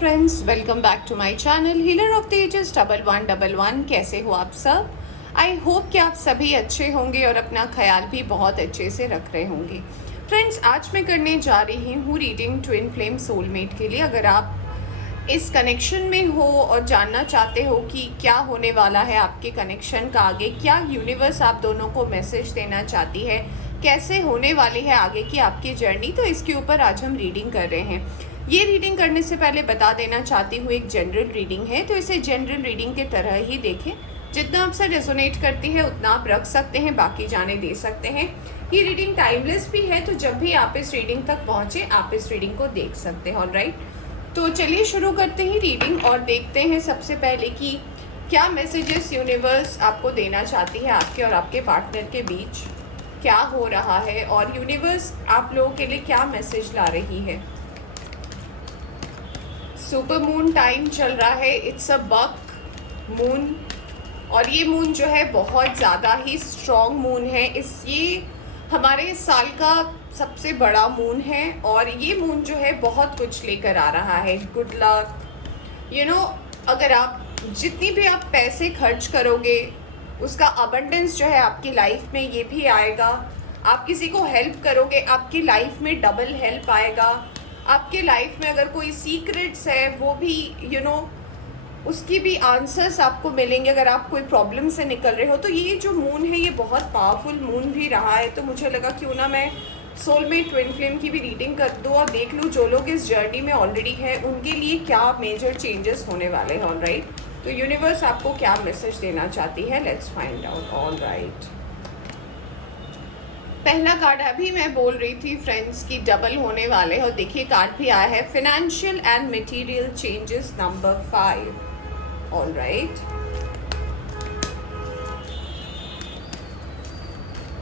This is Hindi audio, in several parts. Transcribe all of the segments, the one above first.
Friends, welcome back to my channel healer of the ages 1111। कैसे हो आप सब? आई होप कि आप सभी अच्छे होंगे और अपना ख्याल भी बहुत अच्छे से रख रहे होंगे। फ्रेंड्स, आज मैं करने जा रही हूँ रीडिंग ट्विन फ्लेम सोलमेट के लिए। अगर आप इस कनेक्शन में हो और जानना चाहते हो कि क्या होने वाला है आपके कनेक्शन का आगे, क्या यूनिवर्स आप दोनों को मैसेज देना चाहती है, कैसे होने वाली है आगे की आपकी जर्नी, तो इसके ऊपर आज हम रीडिंग कर रहे हैं। ये रीडिंग करने से पहले बता देना चाहती हूँ, एक जनरल रीडिंग है, तो इसे जनरल रीडिंग के तरह ही देखें। जितना आपसे रेजोनेट करती है उतना आप रख सकते हैं, बाकी जाने दे सकते हैं। ये रीडिंग टाइमलेस भी है, तो जब भी आप इस रीडिंग तक पहुँचे आप इस रीडिंग को देख सकते हैं। ऑलराइट, तो चलिए शुरू करते हैं रीडिंग और देखते हैं सबसे पहले कि क्या मैसेजेस यूनिवर्स आपको देना चाहती है आपके और आपके पार्टनर के बीच, क्या हो रहा है और यूनिवर्स आप लोगों के लिए क्या मैसेज ला रही है। सुपर मून टाइम चल रहा है, इट्स अ बक मून, और ये मून जो है बहुत ज़्यादा ही स्ट्रॉन्ग मून है। ये हमारे साल का सबसे बड़ा मून है और ये मून जो है बहुत कुछ लेकर आ रहा है। गुड लक, अगर आप जितनी भी आप पैसे खर्च करोगे उसका अबंडेंस जो है आपकी लाइफ में ये भी आएगा। आप किसी को हेल्प करोगे, आपकी लाइफ में डबल हेल्प आएगा। आपके लाइफ में अगर कोई सीक्रेट्स है वो भी उसकी भी आंसर्स आपको मिलेंगे अगर आप कोई प्रॉब्लम से निकल रहे हो। तो ये जो मून है ये बहुत पावरफुल मून भी रहा है, तो मुझे लगा क्यों ना मैं सोलमेट ट्विन फ्लेम की भी रीडिंग कर दूँ और देख लूँ जो लोग इस जर्नी में ऑलरेडी है उनके लिए क्या मेजर चेंजेस होने वाले हैं। ऑलराइट, तो यूनिवर्स आपको क्या मैसेज देना चाहती है, लेट्स फाइंड आउट। ऑलराइट, पहला कार्ड अभी मैं बोल रही थी फ्रेंड्स की डबल होने वाले हैं, और देखिए कार्ड भी आया है, financial and material changes number 5। Alright,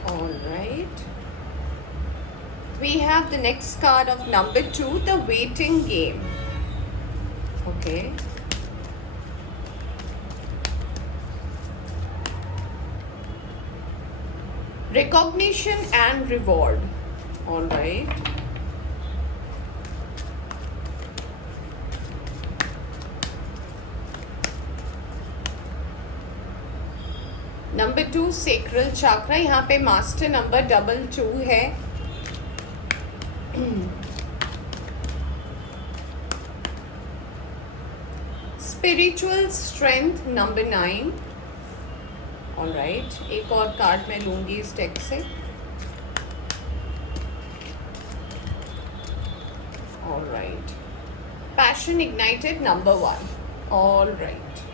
alright, we have the next card of number 2, the waiting game. Okay, recognition and reward. All right, number 2 sacral chakra, यहाँ पे मास्टर नंबर 22 है। Spiritual strength number 9। ऑलराइट, एक और कार्ड मैं लूंगी इस डेक से। Alright, passion ignited number 1। Alright,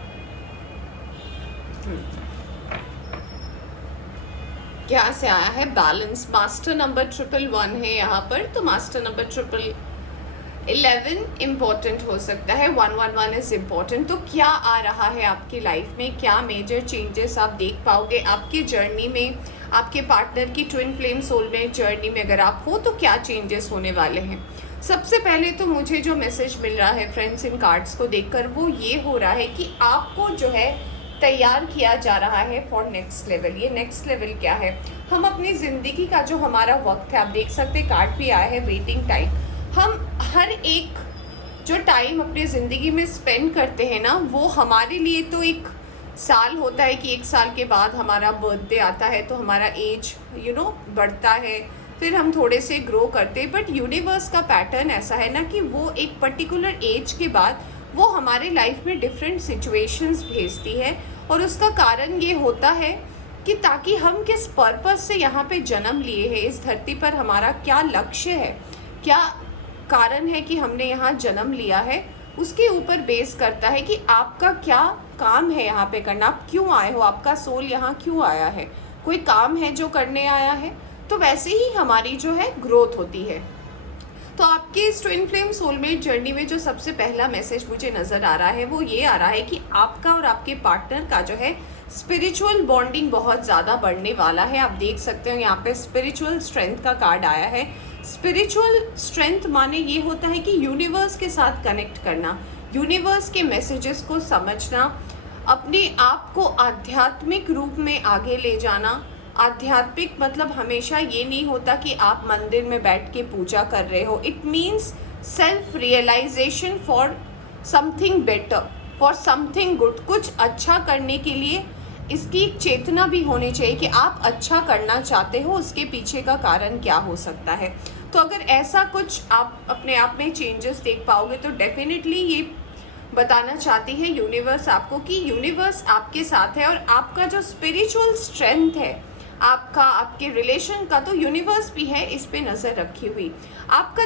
क्या से आया है बैलेंस, मास्टर नंबर 111 है यहाँ पर, तो मास्टर नंबर 11 इम्पॉर्टेंट हो सकता है, 111 इज इम्पॉर्टेंट। तो क्या आ रहा है आपकी लाइफ में, क्या मेजर चेंजेस आप देख पाओगे आपकी जर्नी में, आपके पार्टनर की ट्विन फ्लेम सोलमेट जर्नी में अगर आप हो तो क्या चेंजेस होने वाले हैं। सबसे पहले तो मुझे जो मैसेज मिल रहा है फ्रेंड्स इन कार्ड्स को देखकर वो ये हो रहा है कि आपको जो है तैयार किया जा रहा है फॉर नेक्स्ट लेवल। ये नेक्स्ट लेवल क्या है, हम अपनी ज़िंदगी का जो हमारा वक्त है, आप देख सकते हैं कार्ड भी आया है वेटिंग टाइम। हम हर एक जो टाइम अपनी ज़िंदगी में स्पेंड करते हैं ना, वो हमारे लिए तो एक साल होता है कि एक साल के बाद हमारा बर्थडे आता है तो हमारा एज बढ़ता है, फिर हम थोड़े से ग्रो करते हैं। बट यूनिवर्स का पैटर्न ऐसा है ना कि वो एक पर्टिकुलर एज के बाद वो हमारे लाइफ में डिफरेंट सिचुएशंस भेजती है, और उसका कारण ये होता है कि ताकि हम किस पर्पस से यहाँ पे जन्म लिए हैं, इस धरती पर हमारा क्या लक्ष्य है, क्या कारण है कि हमने यहाँ जन्म लिया है, उसके ऊपर बेस करता है कि आपका क्या काम है यहाँ पे करना, आप क्यों आए हो, आपका सोल यहाँ क्यों आया है, कोई काम है जो करने आया है। तो वैसे ही हमारी जो है ग्रोथ होती है। तो आपके इस ट्विन फ्लेम सोलमेट जर्नी में जो सबसे पहला मैसेज मुझे नज़र आ रहा है वो ये आ रहा है कि आपका और आपके पार्टनर का जो है स्पिरिचुअल बॉन्डिंग बहुत ज़्यादा बढ़ने वाला है। आप देख सकते हो यहाँ पे स्पिरिचुअल स्ट्रेंथ का कार्ड आया है। स्पिरिचुअल स्ट्रेंथ माने ये होता है कि यूनिवर्स के साथ कनेक्ट करना, यूनिवर्स के मैसेजेस को समझना, अपने आप को आध्यात्मिक रूप में आगे ले जाना। आध्यात्मिक मतलब हमेशा ये नहीं होता कि आप मंदिर में बैठ के पूजा कर रहे हो। It means self realization for something better, for something good, कुछ अच्छा करने के लिए इसकी एक चेतना भी होनी चाहिए कि आप अच्छा करना चाहते हो, उसके पीछे का कारण क्या हो सकता है। तो अगर ऐसा कुछ आप अपने आप में चेंजेस देख पाओगे तो डेफिनेटली ये बताना चाहती है यूनिवर्स आपको कि यूनिवर्स आपके साथ है, और आपका जो स्पिरिचुअल स्ट्रेंथ है आपका, आपके रिलेशन का, तो यूनिवर्स भी है इस पे नज़र रखी हुई। आपका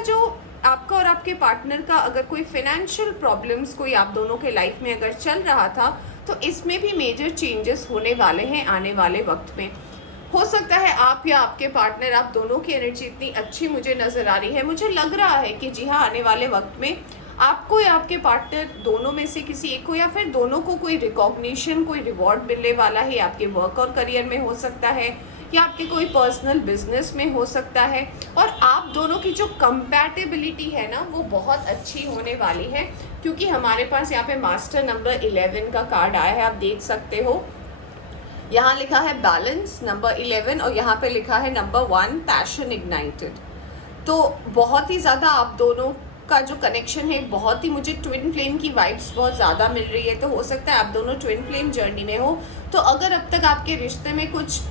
और आपके पार्टनर का अगर कोई फाइनेंशियल प्रॉब्लम्स कोई आप दोनों के लाइफ में अगर चल रहा था तो इसमें भी मेजर चेंजेस होने वाले हैं आने वाले वक्त में। हो सकता है आप या आपके पार्टनर, आप दोनों की एनर्जी इतनी अच्छी मुझे नज़र आ रही है, मुझे लग रहा है कि जी हाँ, आने वाले वक्त में आपको या आपके पार्टनर दोनों में से किसी एक को या फिर दोनों को कोई रिकॉग्निशन, कोई रिवॉर्ड मिलने वाला है। आपके वर्क और करियर में हो सकता है या आपके कोई पर्सनल बिजनेस में हो सकता है, और आप दोनों की जो कंपैटिबिलिटी है ना वो बहुत अच्छी होने वाली है, क्योंकि हमारे पास यहाँ पे मास्टर नंबर 11 का कार्ड आया है। आप देख सकते हो यहाँ लिखा है बैलेंस नंबर 11 और यहाँ पे लिखा है नंबर 1 पैशन इग्नाइटेड। तो बहुत ही ज़्यादा आप दोनों का जो कनेक्शन है, बहुत ही मुझे ट्विन फ्लेम की वाइब्स बहुत ज़्यादा मिल रही है। तो हो सकता है आप दोनों ट्विन फ्लेम जर्नी में हो। तो अगर अब तक आपके रिश्ते में कुछ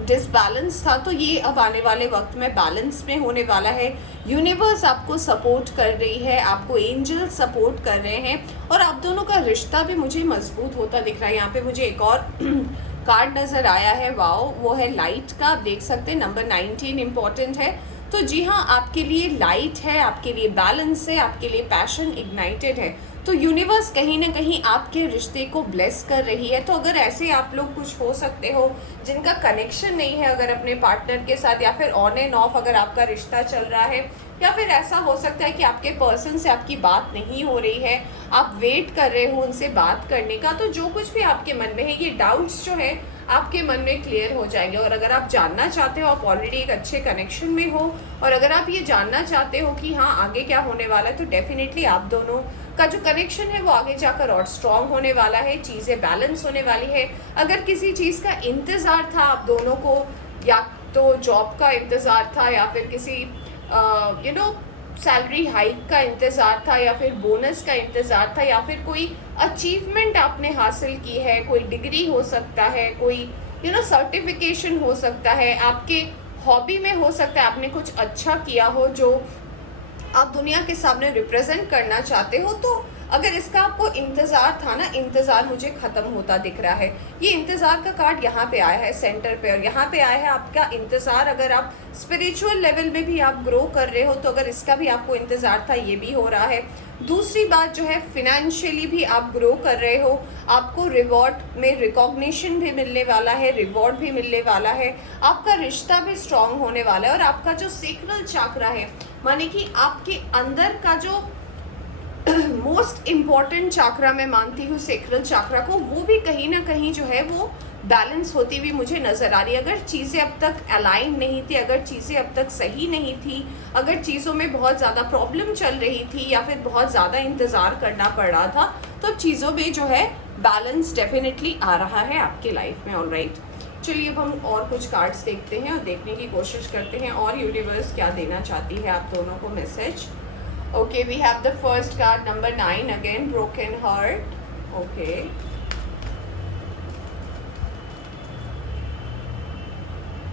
डिसबैलेंस था तो ये अब आने वाले वक्त में बैलेंस में होने वाला है। यूनिवर्स आपको सपोर्ट कर रही है, आपको एंजल सपोर्ट कर रहे हैं, और आप दोनों का रिश्ता भी मुझे मजबूत होता दिख रहा है। यहाँ पे मुझे एक और कार्ड नज़र आया है, वाओ, वो है लाइट का। आप देख सकते हैं नंबर 19 इम्पॉर्टेंट है। तो जी हाँ, आपके लिए लाइट है, आपके लिए बैलेंस है, आपके लिए पैशन इग्नाइटेड है। तो यूनिवर्स कहीं ना कहीं आपके रिश्ते को ब्लेस कर रही है। तो अगर ऐसे आप लोग कुछ हो सकते हो जिनका कनेक्शन नहीं है अगर अपने पार्टनर के साथ, या फिर ऑन एंड ऑफ अगर आपका रिश्ता चल रहा है, या फिर ऐसा हो सकता है कि आपके पर्सन से आपकी बात नहीं हो रही है, आप वेट कर रहे हो उनसे बात करने का, तो जो कुछ भी आपके मन में है ये डाउट्स जो है आपके मन में क्लियर हो जाएंगे। और अगर आप जानना चाहते हो, आप ऑलरेडी एक अच्छे कनेक्शन में हो, और अगर आप ये जानना चाहते हो कि हाँ आगे क्या होने वाला है, तो डेफिनेटली आप दोनों का जो कनेक्शन है वो आगे जाकर और स्ट्रॉन्ग होने वाला है, चीज़ें बैलेंस होने वाली है। अगर किसी चीज़ का इंतज़ार था आप दोनों को, या तो जॉब का इंतज़ार था, या फिर किसी सैलरी हाइक का इंतज़ार था, या फिर बोनस का इंतज़ार था, या फिर कोई अचीवमेंट आपने हासिल की है, कोई डिग्री हो सकता है, कोई सर्टिफिकेशन हो सकता है, आपके हॉबी में हो सकता है आपने कुछ अच्छा किया हो जो आप दुनिया के सामने रिप्रेजेंट करना चाहते हो। तो अगर इसका आपको इंतज़ार था ना, इंतज़ार मुझे ख़त्म होता दिख रहा है। ये इंतज़ार का कार्ड यहाँ पे आया है सेंटर पे, और यहाँ पे आया है आपका इंतज़ार। अगर आप स्पिरिचुअल लेवल में भी आप ग्रो कर रहे हो तो अगर इसका भी आपको इंतज़ार था, ये भी हो रहा है। दूसरी बात जो है, फिनेंशियली भी आप ग्रो कर रहे हो, आपको रिवॉर्ड में रिकॉग्निशन भी मिलने वाला है, रिवॉर्ड भी मिलने वाला है, आपका रिश्ता भी स्ट्रॉन्ग होने वाला है, और आपका जो सेक्रल चाक्रा है, माने कि आपके अंदर का जो मोस्ट इम्पॉर्टेंट चाक्रा मैं मानती हूँ सेक्रल चाक्रा को, वो भी कहीं ना कहीं जो है वो बैलेंस होती हुई मुझे नज़र आ रही है। अगर चीज़ें अब तक अलाइन नहीं थी, अगर चीज़ें अब तक सही नहीं थी, अगर चीज़ों में बहुत ज़्यादा प्रॉब्लम चल रही थी, या फिर बहुत ज़्यादा इंतज़ार करना पड़ रहा था, तो चीज़ों में जो है बैलेंस डेफिनेटली आ रहा है आपकी लाइफ में। ऑलराइट, चलिए अब हम और कुछ कार्ड्स देखते हैं और देखने की कोशिश करते हैं और यूनिवर्स क्या देना चाहती है आप दोनों को message. Okay, we have the first card, number 9 again, broken heart. Okay.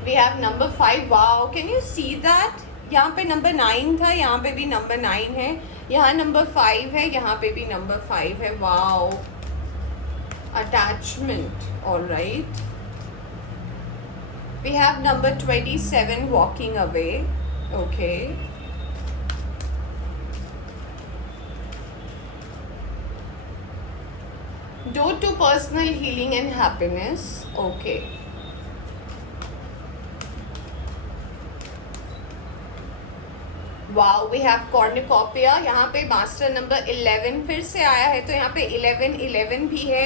We have number 5. Wow, can you see that? यहाँ पे number 9 था, यहाँ पे भी number 9 है, यहाँ number 5 है, यहाँ पे भी number 5 है. Wow. Attachment. All right. We have number 27, walking away. Okay. Door to personal healing and happiness. Okay. Wow, we have cornucopia. यहाँ पे मास्टर नंबर 11 फिर से आया है, तो यहाँ पे 11 भी है,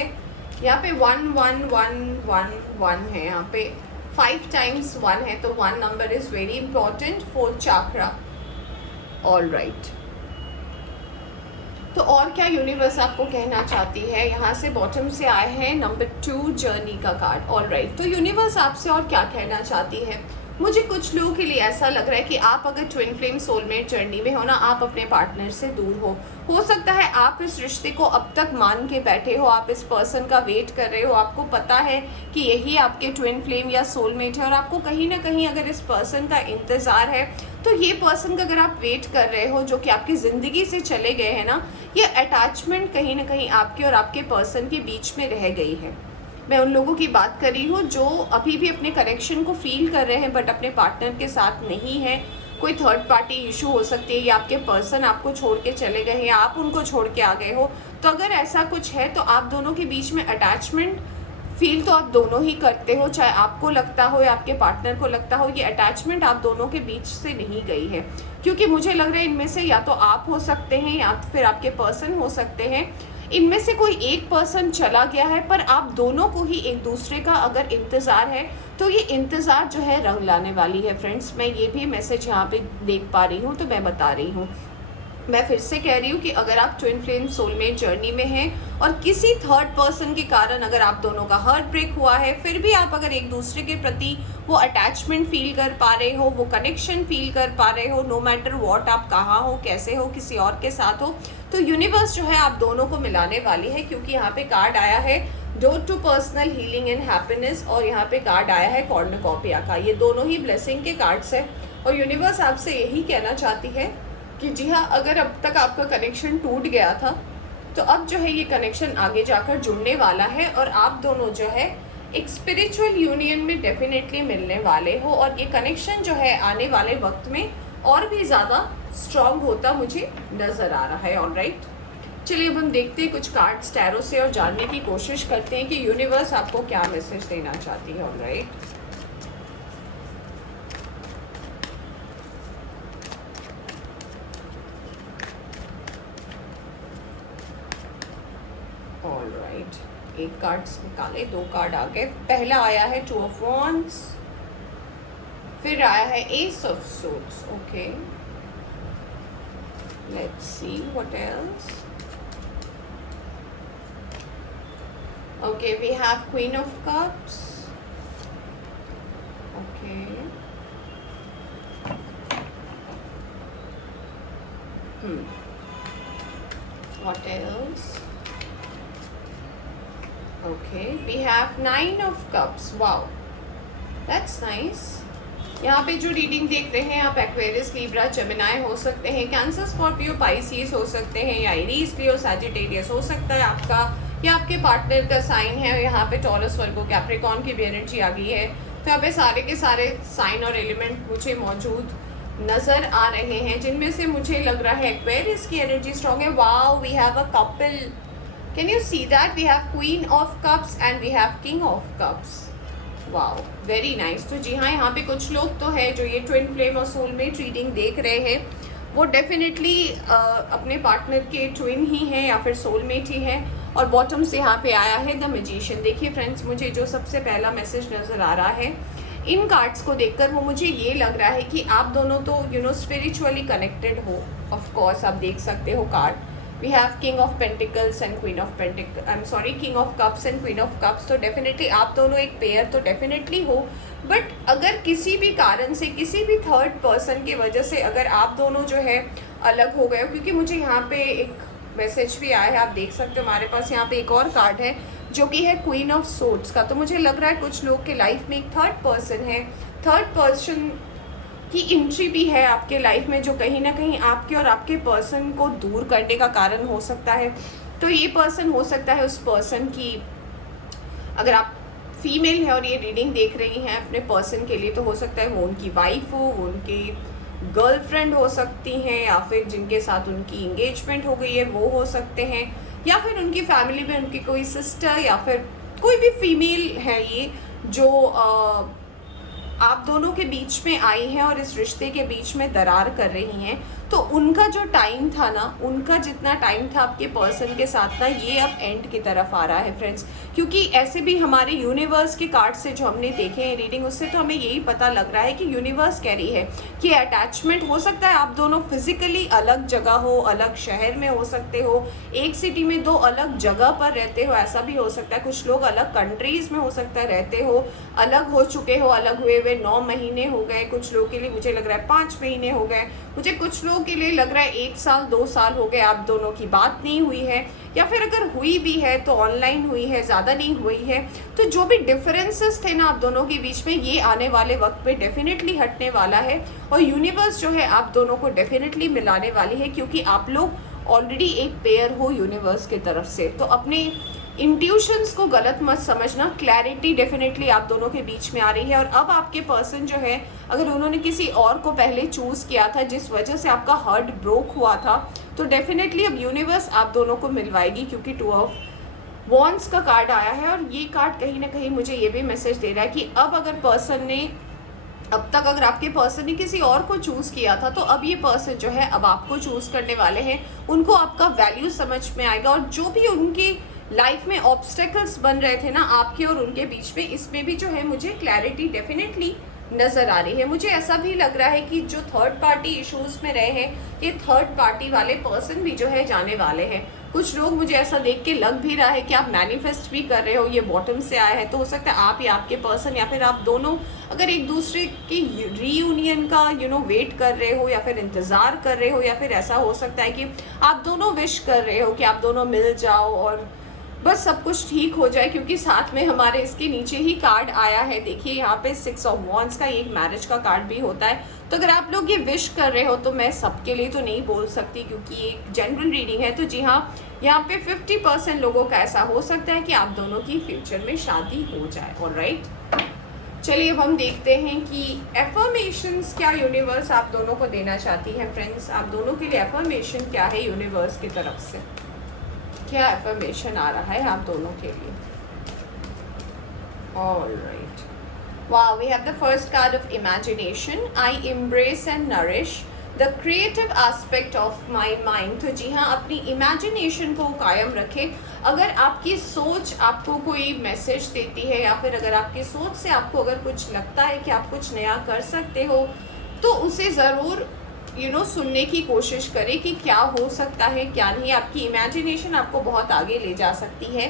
यहाँ पे 1 1 1 1 1 है, यहाँ पे 5 times 1 है, तो 1 number is very important for chakra. All right. तो और क्या यूनिवर्स आपको कहना चाहती है? यहाँ से बॉटम से आए हैं नंबर 2 जर्नी का कार्ड। ऑल राइट, तो यूनिवर्स आपसे और क्या कहना चाहती है? मुझे कुछ लोगों के लिए ऐसा लग रहा है कि आप अगर ट्विन फ्लेम सोलमेट जर्नी में हो ना, आप अपने पार्टनर से दूर हो सकता है आप इस रिश्ते को अब तक मान के बैठे हो, आप इस पर्सन का वेट कर रहे हो, आपको पता है कि यही आपके ट्विन फ्लेम या सोलमेट है, और आपको कहीं ना कहीं अगर इस पर्सन का इंतज़ार है, तो ये पर्सन का अगर आप वेट कर रहे हो जो कि आपकी ज़िंदगी से चले गए हैं ना, ये अटैचमेंट कहीं ना कहीं आपके और आपके पर्सन के बीच में रह गई है। मैं उन लोगों की बात कर रही हूँ जो अभी भी अपने कनेक्शन को फील कर रहे हैं बट अपने पार्टनर के साथ नहीं है। कोई थर्ड पार्टी इशू हो सकती है, या आपके पर्सन आपको छोड़ के चले गए हैं, या आप उनको छोड़ के आ गए हो। तो अगर ऐसा कुछ है तो आप दोनों के बीच में अटैचमेंट फील तो आप दोनों ही करते हो, चाहे आपको लगता हो या आपके पार्टनर को लगता हो, ये अटैचमेंट आप दोनों के बीच से नहीं गई है। क्योंकि मुझे लग रहा है इनमें से या तो आप हो सकते हैं या फिर आपके पर्सन हो सकते हैं। इनमें से कोई एक पर्सन चला गया है, पर आप दोनों को ही एक दूसरे का अगर इंतज़ार है तो ये इंतज़ार जो है रंग लाने वाली है फ्रेंड्स। मैं ये भी मैसेज यहाँ पे देख पा रही हूँ, तो मैं बता रही हूँ। मैं फिर से कह रही हूँ कि अगर आप ट्विन फ्लेम सोलमेट जर्नी में हैं और किसी थर्ड पर्सन के कारण अगर आप दोनों का हार्ट ब्रेक हुआ है, फिर भी आप अगर एक दूसरे के प्रति वो अटैचमेंट फील कर पा रहे हो, वो कनेक्शन फील कर पा रहे हो, नो मैटर व्हाट आप कहाँ हो, कैसे हो, किसी और के साथ हो, तो यूनिवर्स जो है आप दोनों को मिलाने वाली है। क्योंकि यहाँ पे कार्ड आया है door to personal healing and happiness, और यहाँ पे कार्ड आया है कॉर्नुकॉपिया का। ये दोनों ही ब्लेसिंग के कार्ड्स हैं, और यूनिवर्स आपसे यही कहना चाहती है कि जी हाँ, अगर अब तक आपका कनेक्शन टूट गया था तो अब जो है ये कनेक्शन आगे जाकर जुड़ने वाला है, और आप दोनों जो है एक स्पिरिचुअल यूनियन में डेफिनेटली मिलने वाले हो, और ये कनेक्शन जो है आने वाले वक्त में और भी ज़्यादा स्ट्रॉन्ग होता मुझे नज़र आ रहा है। ऑलराइट, चलिए अब हम देखते हैं कुछ कार्ड्स टैरो से और जानने की कोशिश करते हैं कि यूनिवर्स आपको क्या मैसेज देना चाहती है। ऑलराइट, ऑलराइट, एक कार्ड निकाले, दो कार्ड आ गए। पहला आया है टू ऑफ वॉन्ड्स, फिर आया है ace of swords. Okay, let's see what else. Okay, we have queen of cups. Okay, what else. Okay, we have 9 of cups. Wow, that's nice. यहाँ पे जो रीडिंग देख रहे हैं आप, एक्वेरियस, लिब्रा, जेमिनी हो सकते हैं, कैंसर, स्कॉर्पियो, पाइसिस हो सकते हैं, या एरीज, लियो, सैजिटेरियस हो सकता है आपका, या आपके पार्टनर का साइन है। यहाँ पे टॉरस, वर्गो, कैप्रिकॉर्न की भी एनर्जी आ गई है। तो यहाँ पे सारे के सारे साइन और एलिमेंट मुझे मौजूद नज़र आ रहे हैं, जिनमें से मुझे लग रहा है एक्वेरियस की एनर्जी स्ट्रॉन्ग है। Wow, we have a couple, can you see that? We have queen of cups and we have king of cups. Wow, very nice. तो जी हाँ, यहाँ पे कुछ लोग तो है जो ये ट्विन फ्लेम और सोलमेट रीडिंग देख रहे हैं, वो डेफिनेटली अपने पार्टनर के ट्विन ही हैं या फिर सोलमेट ही हैं। और बॉटम से यहाँ पे आया है द मैजिशियन। देखिए फ्रेंड्स, मुझे जो सबसे पहला मैसेज नज़र आ रहा है इन कार्ड्स को देखकर, वो मुझे ये लग रहा है कि आप दोनों तो स्पिरिचुअली कनेक्टेड हो। ऑफ कोर्स आप देख सकते हो card, we have king of pentacles and queen of king of cups and queen of cups. तो डेफिनेटली आप दोनों एक पेयर तो डेफिनेटली हो, बट अगर किसी भी कारण से, किसी भी थर्ड पर्सन की वजह से अगर आप दोनों जो है अलग हो गए हो, क्योंकि मुझे यहाँ पे एक मैसेज भी आया है, आप देख सकते हो हमारे पास यहाँ पे एक और कार्ड है जो कि है क्वीन ऑफ सोर्ड्स का। तो मुझे लग रहा है कुछ लोग के लाइफ में एक थर्ड पर्सन है, थर्ड पर्सन की एंट्री भी है आपके लाइफ में, जो कहीं ना कहीं आपके और आपके पर्सन को दूर करने का कारण हो सकता है। तो ये पर्सन हो सकता है उस पर्सन की, अगर आप फीमेल है और ये रीडिंग देख रही हैं अपने पर्सन के लिए, तो हो सकता है वो उनकी वाइफ हो, वो उनकी गर्लफ्रेंड हो सकती हैं, या फिर जिनके साथ उनकी इंगेजमेंट हो गई है वो हो सकते हैं, या फिर उनकी फैमिली में उनकी कोई सिस्टर या फिर कोई भी फीमेल है ये जो आप दोनों के बीच में आई हैं और इस रिश्ते के बीच में दरार कर रही हैं। तो उनका जो टाइम था ना, उनका जितना टाइम था आपके पर्सन के साथ ना, ये अब एंड की तरफ आ रहा है फ्रेंड्स। क्योंकि ऐसे भी हमारे यूनिवर्स के कार्ड से जो हमने देखे हैं रीडिंग, उससे तो हमें यही पता लग रहा है कि यूनिवर्स कह रही है कि अटैचमेंट हो सकता है आप दोनों फिजिकली अलग जगह हो, अलग शहर में हो सकते हो, एक सिटी में दो अलग जगह पर रहते हो, ऐसा भी हो सकता है। कुछ लोग अलग कंट्रीज़ में हो सकता है रहते हो, अलग हो चुके हो, अलग हुए 9 महीने हो गए, कुछ लोगों के लिए मुझे लग रहा है 5 महीने हो गए, मुझे कुछ लोग लोगों के लिए लग रहा है 1 साल 2 साल हो गए आप दोनों की बात नहीं हुई है, या फिर अगर हुई भी है तो ऑनलाइन हुई है, ज़्यादा नहीं हुई है। तो जो भी डिफरेंसेस थे ना आप दोनों के बीच में, ये आने वाले वक्त पे डेफिनेटली हटने वाला है, और यूनिवर्स जो है आप दोनों को डेफिनेटली मिलाने वाली है, क्योंकि आप लोग ऑलरेडी एक पेयर हो यूनिवर्स की तरफ से। तो अपने इंट्यूशंस को गलत मत समझना, क्लैरिटी डेफिनेटली आप दोनों के बीच में आ रही है। और अब आपके पर्सन जो है, अगर उन्होंने किसी और को पहले चूज़ किया था जिस वजह से आपका हार्ट ब्रोक हुआ था, तो डेफिनेटली अब यूनिवर्स आप दोनों को मिलवाएगी, क्योंकि 2 ऑफ वॉन्ड्स का कार्ड आया है। और ये कार्ड कहीं ना कहीं मुझे ये भी मैसेज दे रहा है कि अब अगर पर्सन ने, अब तक अगर आपके पर्सन ने किसी और को चूज़ किया था, तो अब ये पर्सन जो है अब आपको चूज़ करने वाले हैं। उनको आपका वैल्यू समझ में आएगा, और जो भी उनकी लाइफ में ऑब्स्टेकल्स बन रहे थे ना आपके और उनके बीच में, इसमें भी जो है मुझे क्लैरिटी डेफिनेटली नज़र आ रही है। मुझे ऐसा भी लग रहा है कि जो थर्ड पार्टी इश्यूज़ में रहे हैं, ये थर्ड पार्टी वाले पर्सन भी जो है जाने वाले हैं। कुछ लोग, मुझे ऐसा देख के लग भी रहा है कि आप मैनिफेस्ट भी कर रहे हो, ये बॉटम से आया है, तो हो सकता है आप या आपके पर्सन या फिर आप दोनों अगर एक दूसरे की रीयूनियन का वेट कर रहे हो, या फिर इंतज़ार कर रहे हो, या फिर ऐसा हो सकता है कि आप दोनों विश कर रहे हो कि आप दोनों मिल जाओ और बस सब कुछ ठीक हो जाए, क्योंकि साथ में हमारे इसके नीचे ही कार्ड आया है। देखिए यहाँ पे 6 ऑफ वॉन्ड्स का एक मैरिज का कार्ड भी होता है। तो अगर आप लोग ये विश कर रहे हो, तो मैं सबके लिए तो नहीं बोल सकती क्योंकि ये एक जनरल रीडिंग है। तो जी हाँ, यहाँ पे 50% लोगों का ऐसा हो सकता है कि आप दोनों की फ्यूचर में शादी हो जाए। ऑलराइट, चलिए अब हम देखते हैं कि एफर्मेशंस क्या यूनिवर्स आप दोनों को देना चाहती है। फ्रेंड्स, आप दोनों के लिए एफर्मेशन क्या है यूनिवर्स की तरफ से, क्या एफर्मेशन आ रहा है आप दोनों के लिए। Alright, wow, we have the first card of imagination. I embrace and nourish the creative aspect of my mind. तो जी हाँ, अपनी इमेजिनेशन को कायम रखें। अगर आपकी सोच आपको कोई मैसेज देती है, या फिर अगर आपकी सोच से आपको अगर कुछ लगता है कि आप कुछ नया कर सकते हो, तो उसे ज़रूर सुनने की कोशिश करें कि क्या हो सकता है क्या नहीं। आपकी इमेजिनेशन आपको बहुत आगे ले जा सकती है।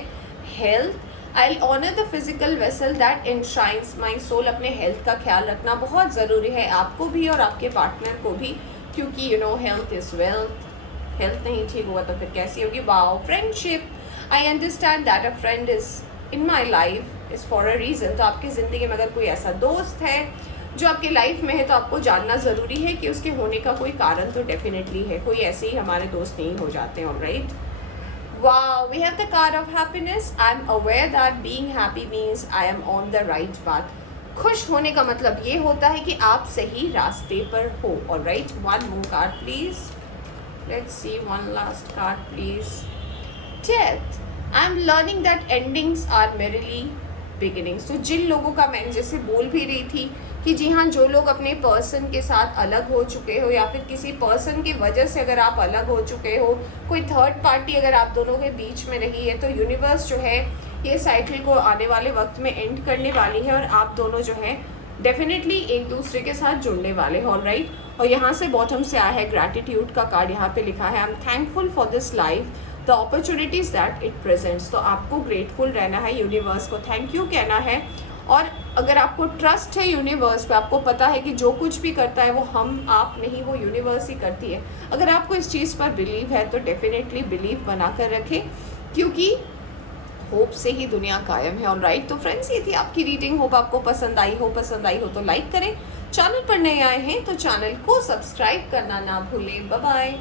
Health, I honour the physical vessel that enshrines my soul. अपने हेल्थ का ख्याल रखना बहुत ज़रूरी है, आपको भी और आपके पार्टनर को भी, क्योंकि हेल्थ इज़ वेल्थ। हेल्थ नहीं ठीक होगा तो फिर कैसी होगी। Wow, friendship, I understand that a friend is in my life is for a reason. तो आपकी ज़िंदगी में अगर कोई ऐसा दोस्त है जो आपके लाइफ में है, तो आपको जानना ज़रूरी है कि उसके होने का कोई कारण तो डेफिनेटली है, कोई ऐसे ही हमारे दोस्त नहीं हो जाते। Alright, wow, we have the card of happiness. I am aware that being happy means I am on the right path. खुश होने का मतलब ये होता है कि आप सही रास्ते पर हो। Alright, one more card please, let's see one last card please. Death, I am learning that endings are merely beginnings. तो जिन लोगों का, मैं जैसे बोल भी रही थी कि जी हाँ, जो लोग अपने पर्सन के साथ अलग हो चुके हो, या फिर किसी पर्सन की वजह से अगर आप अलग हो चुके हो, कोई थर्ड पार्टी अगर आप दोनों के बीच में रही है, तो यूनिवर्स जो है ये साइकिल को आने वाले वक्त में एंड करने वाली है, और आप दोनों जो है डेफिनेटली एक दूसरे के साथ जुड़ने वाले हैं। ऑलराइट, और यहाँ से बॉटम से आया है ग्रैटिट्यूड का कार्ड। यहाँ पे लिखा है I am thankful for this life, the opportunities that it presents. तो आपको ग्रेटफुल रहना है, यूनिवर्स को थैंक यू कहना है। और अगर आपको ट्रस्ट है यूनिवर्स पे, आपको पता है कि जो कुछ भी करता है वो हम आप नहीं, वो यूनिवर्स ही करती है। अगर आपको इस चीज़ पर बिलीव है, तो डेफिनेटली बिलीव बना कर रखें, क्योंकि होप से ही दुनिया कायम है। ऑलराइट, तो फ्रेंड्स, ये थी आपकी रीडिंग। होप आपको पसंद आई हो तो लाइक करें। चैनल पर नए आए हैं तो चैनल को सब्सक्राइब करना ना भूलें। Bye bye.